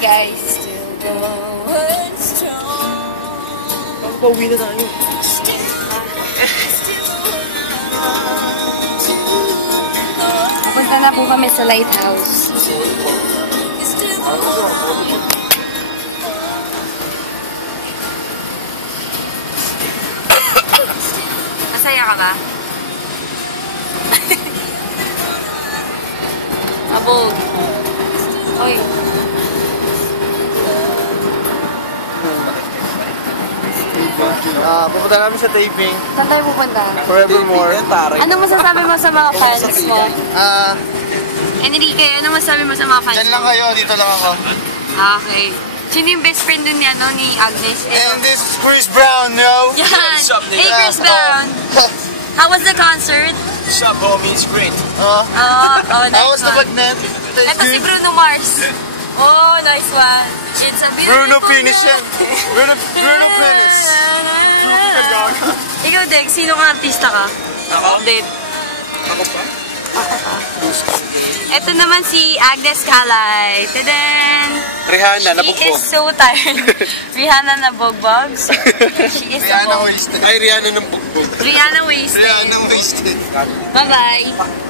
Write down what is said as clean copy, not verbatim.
guys. Pauwi na tayo. Punta na po kami sa lighthouse. Masaya ka ba? Abog. Oy. Pupunta kami sa taping. Saan tayo pupunta? Forevermore. Ano masasabi mo sa mga fans mo? Enrique, ano masabi mo sa mga fans Diyan lang kayo, dito lang ako. Okay. Sino yung best friend dun ni, ni Agnes? And this is Chris Brown, no? Yan! Hey, Chris Brown! How was the concert? What's up, homie? It's great. Nice How was the one. bagnet? Ito si Bruno Mars. Oh, nice one. It's a beautiful Bruno Penis yan. Bruno Penis. Ikaw, Dek, sino kang artista ka? Ako? Dek. Ako pa? Ako pa. Ito naman si Agnes Calay. Tadaan! Rihanna, She is so tired. Rihanna na bogbog. She is Rihanna wasted. Ay, Rihanna ng bugbog. Rihanna wasted. Rihanna wasted. Bye-bye.